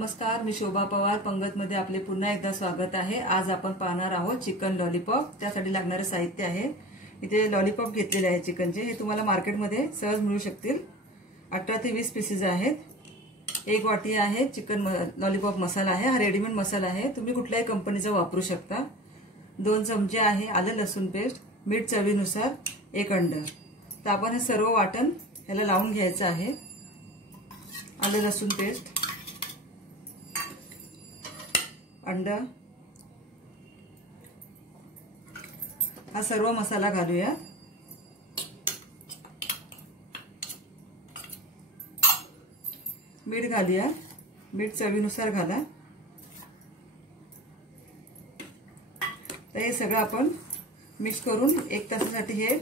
नमस्कार, मी शोभा पवार पंगतमध्ये आपले पुन्हा एकदा स्वागत आहे। आज आपण पाहणार आहोत चिकन लॉलीपॉप। त्यासाठी लागणारे साहित्य आहे, इथे लॉलीपॉप घेतलेले आहे चिकनचे। हे तुम्हाला मार्केटमध्ये सहज मिळू शकतील। 18 ते 20 पीसेस आहेत। 1 वाटी आहे चिकन लॉलीपॉप मसाला आहे। हा रेडीमेड मसाला आहे, तुम्ही कुठल्याही कंपनीचा वापरू शकता। 2 चमचे आहे आलं लसूण पेस्ट, मीठ चवीनुसार, 1 अंड। तर आपण हे सर्व वाटण याला लावून घ्यायचं आहे। आलं लसूण पेस्ट, अंड, हा सर्व मसाला घालूया। मीठ घालूया, मीठ चवीनुसार घाला। तर हे सगळं आपण मिक्स करून 1 तासासाठी हे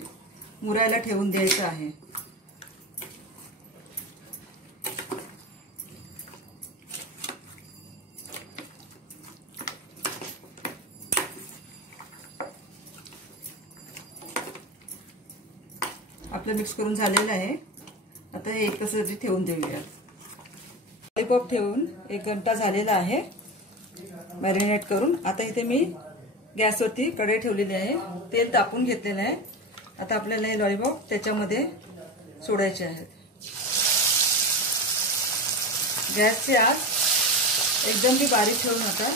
मुरायला ठेवून द्यायचं आहे। आपलं मिक्स करून झालेलं आहे। आता हे 1 तासासाठी ठेवून देऊया। लॉलीपॉप ठेवून 1 घंटा झालेला आहे मॅरिनेट करून। आता इथे मी गॅसवरती कढई ठेवलेली आहे, तेल तापून घेतलेलं आहे। आता आपल्याला हे लॉलीपॉप त्याच्यामध्ये सोडायचे आहेत। गॅसची आग एकदम भी बारीक ठेवू नका,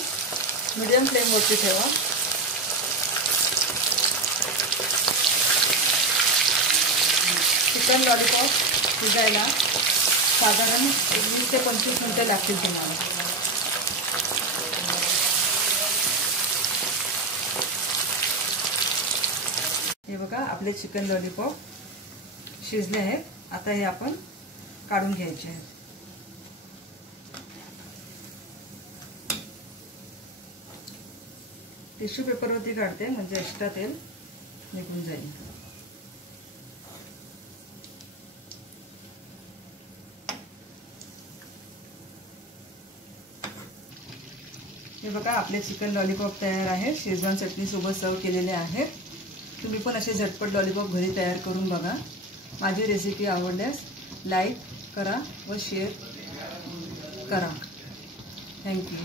मीडियम फ्लेमवरती ठेवा। चिकन लॉलीपॉप शिजायला साधारण 20 ते 25 मिनिटं लागतील तुम्हाला। हे बघा, आपले चिकन लॉलीपॉप शिजले आहेत। आता हे आपण काढून घ्यायचे आहेत। टिश्यू पेपरवरती काढते, म्हणजे एक्स्ट्रा तेल निघून जाईल। हे बघा, आपले चिकन लॉलीपॉप तयार आहे। शेजवान चटणी सोबत सर्व केलेले आहेत। तुम्ही पण असे झटपट लॉलीपॉप घरी तयार करून बघा। माझी रेसिपी आवडल्यास लाईक करा व शेअर करा। थँक्यू।